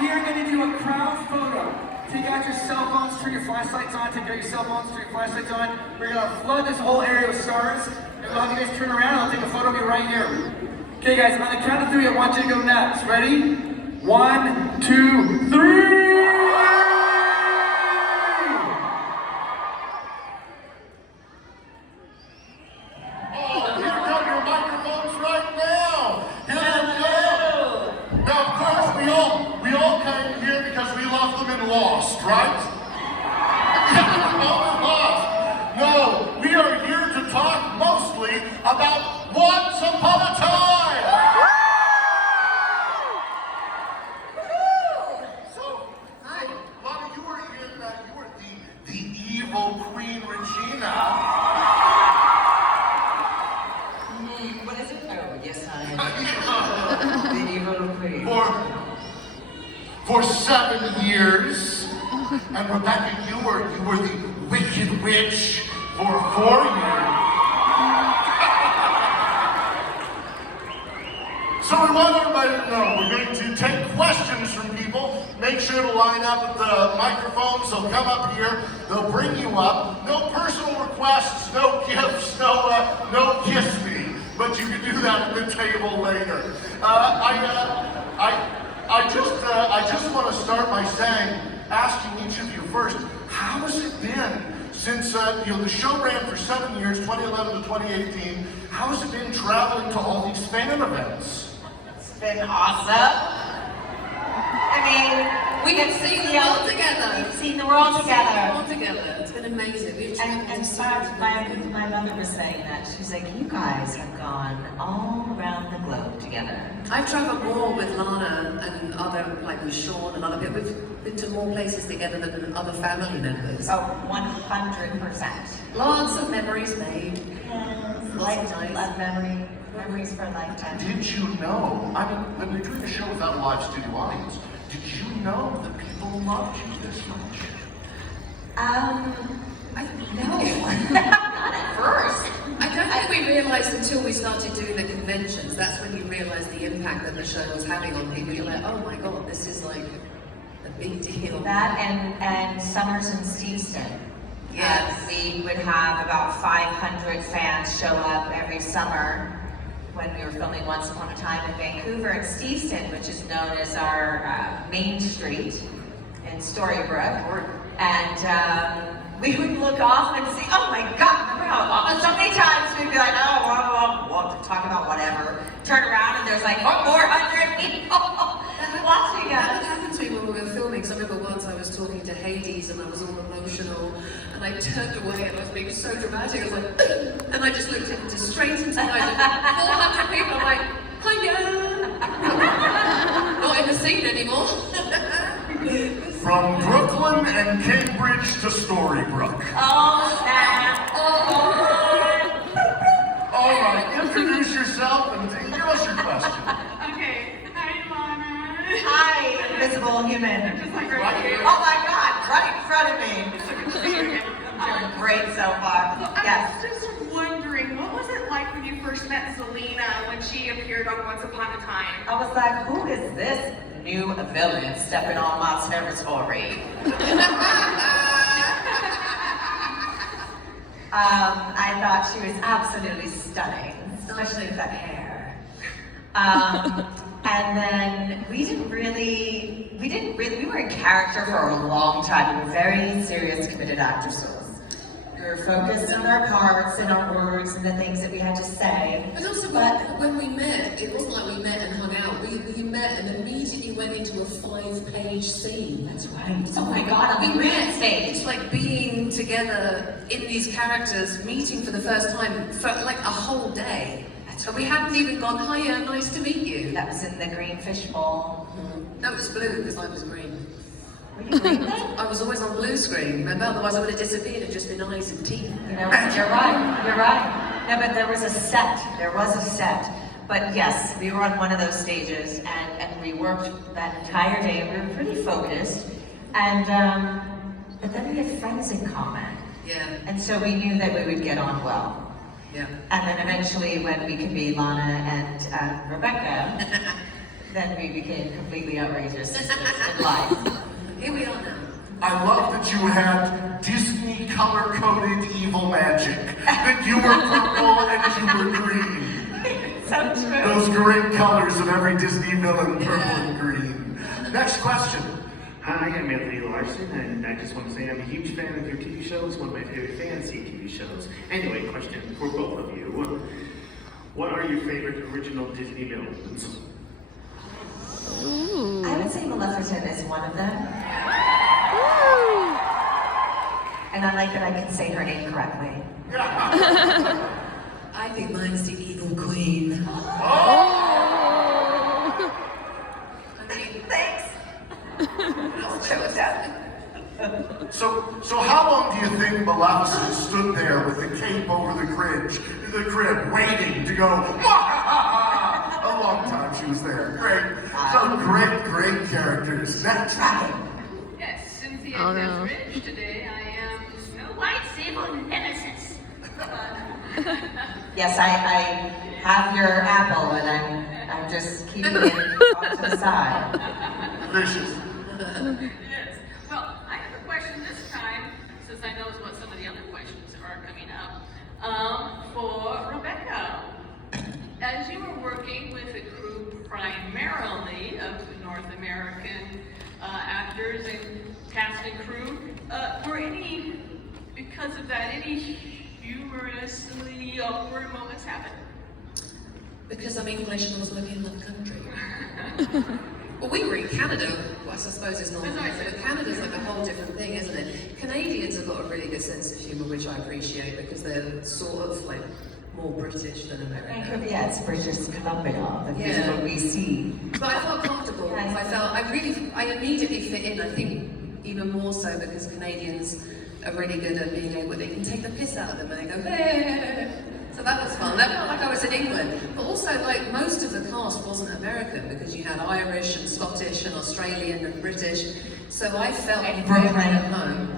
we are going to do a crowd photo. Take out your cell phones, turn your flashlights on, take out your cell phones, turn your flashlights on. We're going to flood this whole area with stars, and we'll have you guys turn around and I'll take a photo of you right here. Okay guys, on the count of 3, I want you to go nuts. Ready? 1, 2, 3! Lost, right? No, we are here to talk mostly about Once Upon a Time. So, Lana, you were the evil Queen Regina. What is it? Oh, yes, I am. The evil queen. For 7 years, and Rebecca, you were the Wicked Witch for 4 years. So we want everybody to know we're going to take questions from people. Make sure to line up at the microphones. They'll come up here. They'll bring you up. No personal requests, no gifts, no kiss me. But you can do that at the table later. I just want to start by asking each of you first, how has it been since the show ran for 7 years, 2011 to 2018? How has it been traveling to all these fan events? It's been awesome. I mean, we have seen the world together. We've seen the world together. It's been amazing. And in fact, my mother was saying that. She's like, you guys have gone all around the globe together. I've traveled more with Lana and other, like with Sean and other people. We've been to more places together than other family members. Oh, 100%. Lots of memories made. Yes, love memories for a lifetime. Did you know, I mean, when you're doing a show without a live studio audience, did you know that people loved you this much? No, not at first. I don't think we realised until we started doing the conventions. That's when you realise the impact that the show was having on people. You're like, oh my god, this is like a big deal. That and Summers in Steveston. Yes. We would have about 500 fans show up every summer when we were filming Once Upon a Time in Vancouver and Steveston, which is known as our Main Street in Storybrooke. And we would look off and see, oh my God, remember how often? So many times we'd be like, oh, we'll talk about whatever. Turn around and there's like 400 people watching us. That happened to me when we were filming. So I remember once I was talking to Hades and I was all emotional and I turned away and I was being so dramatic. I was like, and I just looked straight into the eyes of 400 people. I'm like, hiya! Not in the scene anymore. From Brooklyn and Cambridge to Storybrooke. Oh, snap. All right, introduce yourself and give us your question. Okay, hi Lana. Hi, invisible human. Just like right here. Oh my God, right in front of me. I'm doing great so far. Yes. I was just wondering, what was it like when you first met Selena when she appeared on Once Upon a Time? I was like, who is this new villain stepping on my territory? I thought she was absolutely stunning, especially with that hair. And then we were in character for a long time. We were very serious, committed actresses. We were focused on our parts and our words and the things that we had to say. But also, when we met, it wasn't like we met and hung out. We met and immediately went into a 5-page scene. That's right. Oh my God, we met stage. It's like being together in these characters, meeting for the first time for like a whole day. So we hadn't even gone, hiya, nice to meet you. That was in the green fish bowl. No, it was blue because I was green. Were you green then? I was always on blue screen, remember? Otherwise I would have disappeared and just been eyes and teeth. You know, you're right. No, but there was a set. But yes, we were on one of those stages and we worked that entire day. We were pretty focused. And but then we had friends in common. Yeah. And so we knew that we would get on well. Yeah. And then eventually when we could be Lana and Rebecca, then we became completely outrageous in life. Here we are now. I love that you had Disney color-coded evil magic. That you were purple and you were green. So true. Those great colors of every Disney villain, purple and green. Next question. Hi, I'm Anthony Larson, and I just want to say I'm a huge fan of your TV shows, one of my favorite fantasy TV shows. Anyway, question for both of you. What are your favorite original Disney villains? I would say Maleficent is one of them. And I like that I can say her name correctly. I think mine's the Evil Queen. I mean, Thanks. So how long do you think Maleficent stood there with the cape over the crib, waiting to go, "Mwahaha!" A long time she was there. Great. So great characters. Next. Yes, Cynthia Oh, no. Rich. Today I am Snow White's evil nemesis. Yes, I have your apple, and I'm just keeping it off to the side. Vicious. Yes. Well, I have a question this time, since I know what some of the other questions are coming up. For Rebecca, as you were working with a group primarily of North American actors and cast and crew, were any, because of that, any humorously awkward moments happen? because I'm English and I was living in another country. Well, we were in Canada, I suppose it's not, but Canada's like a whole different thing, isn't it? Canadians have got a really good sense of humour, which I appreciate, because they're sort of like more British than American. Yeah, it's British Columbia, the Yeah. people we see. But I felt comfortable. I immediately fit in. I think even more so because Canadians are really good at being able, they can take the piss out of them and they go, hey. So that was fun. That felt like I was in England. But also, like, most of the cast wasn't American because you had Irish and Scottish and Australian and British. So I felt very at home.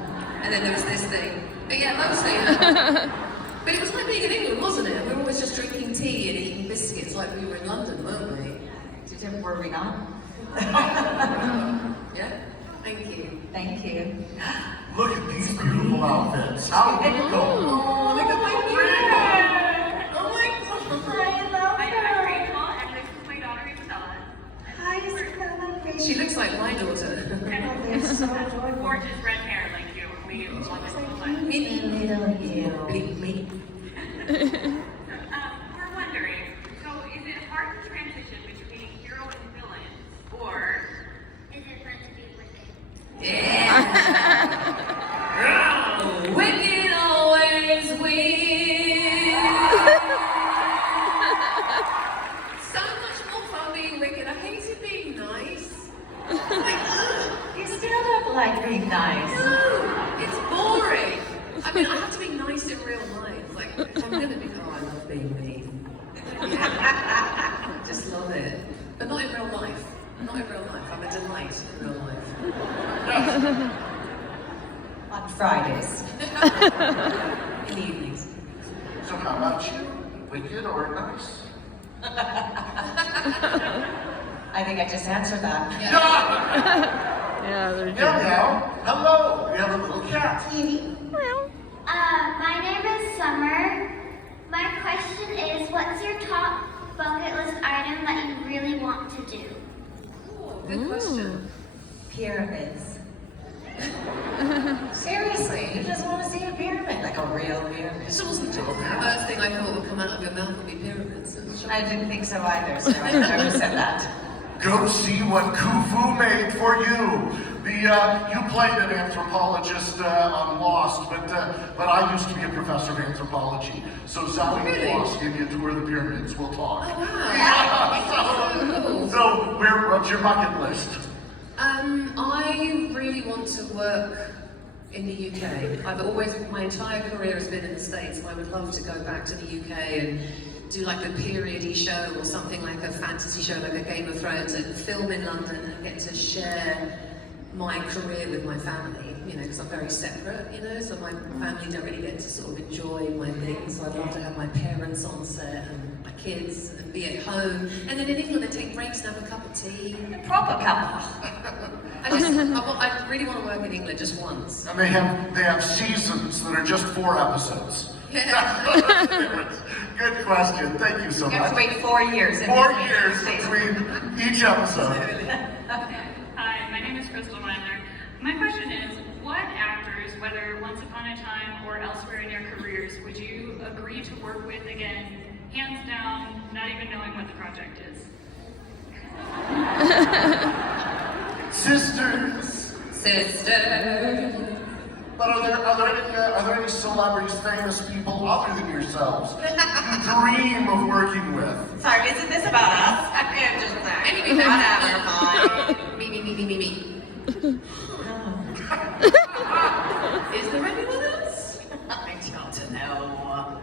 And then there was this thing. But yeah, mostly. But it was like being in England, wasn't it? We were always just drinking tea and eating biscuits like we were in London, weren't we? Were we not? Yeah? Thank you. Thank you. Look at these beautiful outfits. How do you go? Oh, look at my beauty! Oh my I'm grateful, and this is my daughter Isabella. Hi, Isabella. She looks like my daughter. They're so adorable. Gorgeous red hair like you. We love it so much. Little you. We're wondering, so is it hard to transition between hero and villain, or is it fun to be wicked? Yeah! Wicked always wins! So much more fun being wicked. I hated being nice. Like, ugh. You still don't like being nice. No, it's boring. I mean, I have to be nice in real life. Like, if I'm gonna be, oh, I love being mean. Yeah. Just love it. But not in real life. Not in real life. I'm a delight in real life. On Fridays. In the evenings. So how about you? Wicked or nice? I think I just answered that. Yeah, they're Now, hello. We have a little cat. My name is Summer. My question is, what's your top bucket list item that you really want to do? Good question. Pyramids. Seriously, you just want to see a pyramid, like a real pyramid. This wasn't the first thing I thought would come out of your mouth would be pyramids. I didn't think so either, so I never said that. Go see what Khufu made for you. You played an anthropologist on Lost, but I used to be a professor of anthropology. So Zoe Really? Lost, give me a tour of the pyramids. We'll talk. Oh, wow. So what's your bucket list? I really want to work in the UK. My entire career has been in the States, and I would love to go back to the UK and do like a period-y show or something like a fantasy show like a Game of Thrones and film in London and get to share my career with my family, you know, because I'm very separate, you know, so my family don't really get to sort of enjoy my things, so I'd love to have my parents on set and my kids and be at home. And then in England, I take breaks and have a cup of tea. A proper couple. I really want to work in England just once. And they have seasons that are just 4 episodes. Yeah. Good question. Thank you so You have to much. wait 4 years. 4 years between each episode. Hi, my name is Crystal Weiler. My question is, what actors, whether once upon a time or elsewhere in your careers, would you agree to work with again, hands down, not even knowing what the project is? Sisters. Sister. But are there any celebrities, famous people other than yourselves you dream of working with? Sorry, isn't this about us? I'm just saying. Whatever, fine. Me. Is there anyone else? I don't know.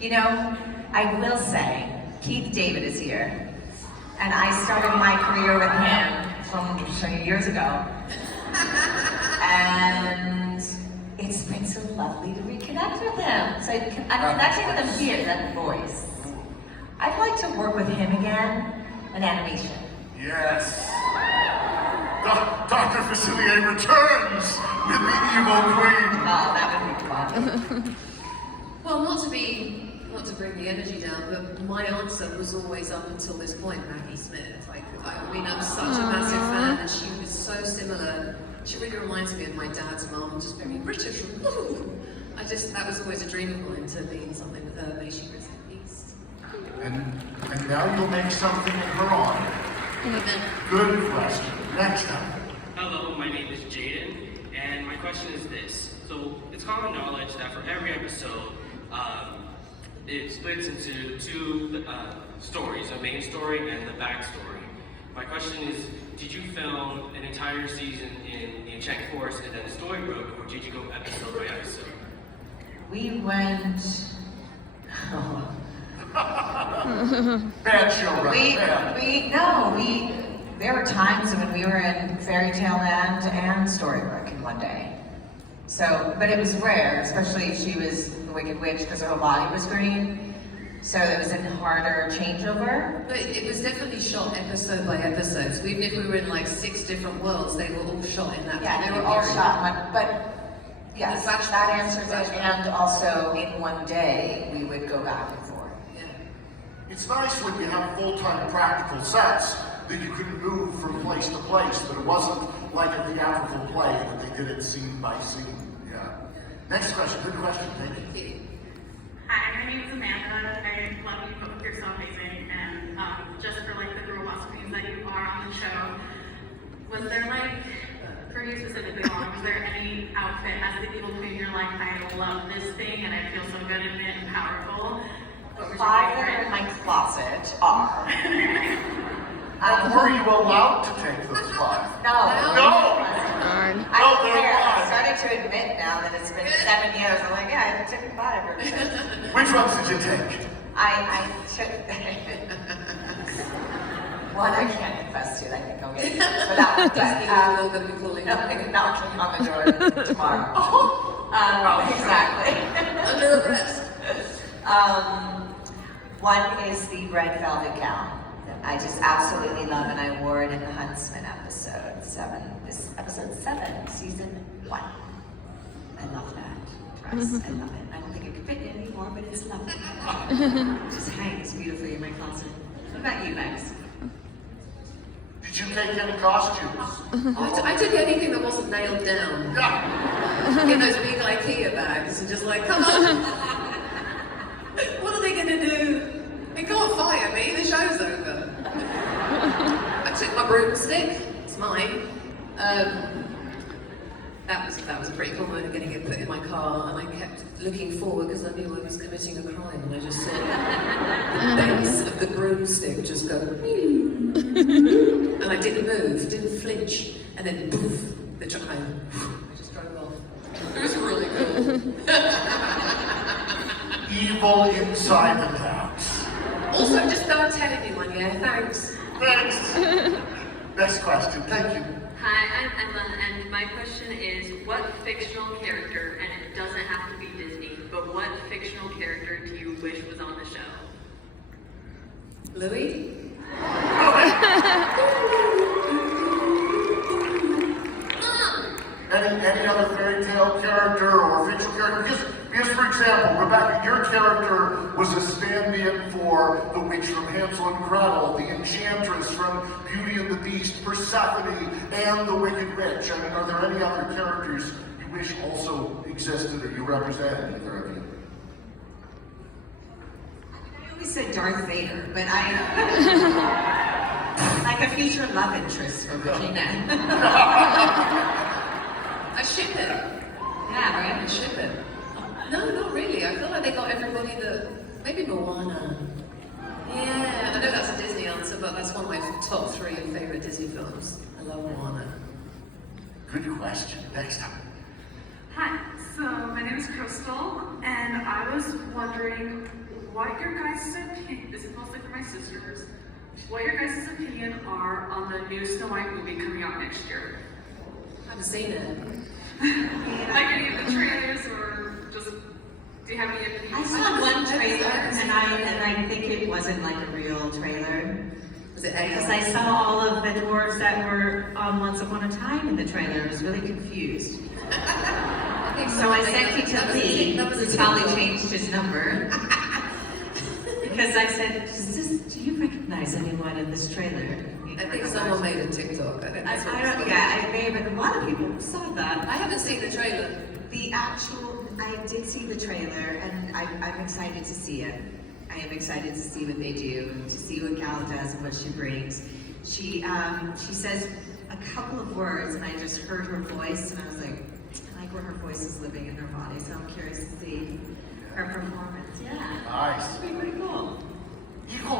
You know, I will say, Keith David is here. And I started my career with him from years ago. And it's been so lovely to reconnect with him. So I'm connecting with him here, that voice. I'd like to work with him again in animation. Yes. Dr. Facilier returns with the evil queen. Oh, that would be fun. Well, not to bring the energy down, but my answer was always up until this point, Maggie Smith. I'm such a massive fan, and she was so similar. She really reminds me of my dad's mum, just very British. That was always a dream of mine to be in something with her. May she rest in peace. And now you'll make something in her honor. Good question. Next up. Hello, my name is Jaden, and my question is this. So, it's common knowledge that for every episode, it splits into 2 stories, a main story and the backstory. My question is, did you film an entire season in Czech Forest and then Storybrooke, or did you go episode by episode? We went. Bad show, right? There were times when we were in Fairy Tale Land and Storybrooke in one day. So, but it was rare, especially if she was the Wicked Witch because her whole body was green. So it was a harder changeover. But it was definitely shot episode by episode. So even if we were in like 6 different worlds, they were all shot in that. Yeah, they were all shot, but yes, that answers it. And also in one day, we would go back and forth. Yeah. It's nice when you have full-time practical sets that you can move from place to place, but it wasn't like a theatrical play that they did it scene by scene. Yeah. Next question. Good question. Thank you. Hi, my name is Amanda. I love you both. You're so amazing. And just for like the girl boss queens that you are on the show, was there like, for you specifically, Lana, was there any outfit as the evil queen you're like, I love this thing and I feel so good in it and powerful? The 5 that are in my closet are. Were you allowed to take those 5? No. Darn. I started to admit now that it's been 7 years. I'm like, yeah, I took 5 or Which ones did you take? I took one I can't confess to. I think I'll get for that one. But knocking on the door tomorrow. Exactly. Under arrest. One is the red velvet gown. I just absolutely love, and I wore it in the Huntsman episode 7. This episode 7, season 1. I love that dress. I love it. I don't think it could fit anymore, but it's lovely. It just hangs beautifully in my closet. What about you, Max? Did you take any costumes? I took anything that wasn't nailed down. Yeah. In those big IKEA bags and just like, come on. What are they gonna do? They can't fire me, the show's over. I took my broomstick, it's mine. That was a pretty cool moment getting it put in my car, and I kept looking forward because I knew I was committing a crime, and I just saw the base of the broomstick just go, and I didn't move, didn't flinch, and then poof, the truck home. I just drove off. It was really cool. Evil inside the house. Also, just don't tell anyone, yeah? Thanks. Next. Next question. Thank you. Hi, I'm Emma, and my question is, what fictional character, and it doesn't have to be Disney, but what fictional character do you wish was on the show? Louis? Any other fairy tale character or fictional character? Because for example, Rebecca, your character was a stand-in for the witch from Hansel and Gretel, the enchantress from Beauty and the Beast, Persephone, and the Wicked Witch. I mean, are there any other characters you wish also existed or you represented, either of you? I always said Darth Vader, but I like a future love interest for Regina. I ship it. Yeah, right? I ship it. No, not really. I feel like they got everybody that... Maybe Moana. Yeah, I know that's a Disney answer, but that's one of my top 3 favorite Disney films. I love Moana. Good question. Next time. Hi, so my name is Crystal, and I was wondering what your guys' opinion, this is mostly for my sisters, what your guys' opinion are on the new Snow White movie coming out next year. I haven't seen it. Like any of the trailers, or just, do you have any opinions? I saw one trailer, and I think it wasn't like a real trailer. Was it Because I saw all of the dwarves that were on Once Upon a Time in the trailer. I was really confused. So I sent it to Lee, who's probably changed his number. Because I said, do you recognize anyone in this trailer? I think someone made a TikTok. I think that's what it's I may have been, a lot of people saw that. I haven't seen the trailer. I did see the trailer, and I'm excited to see it. I am excited to see what they do, to see what Gal does and what she brings. She says a couple of words, and I just heard her voice, and I was like, I like where her voice is living in her body, so I'm curious to see her performance. Yeah. Nice. It's pretty cool. Equal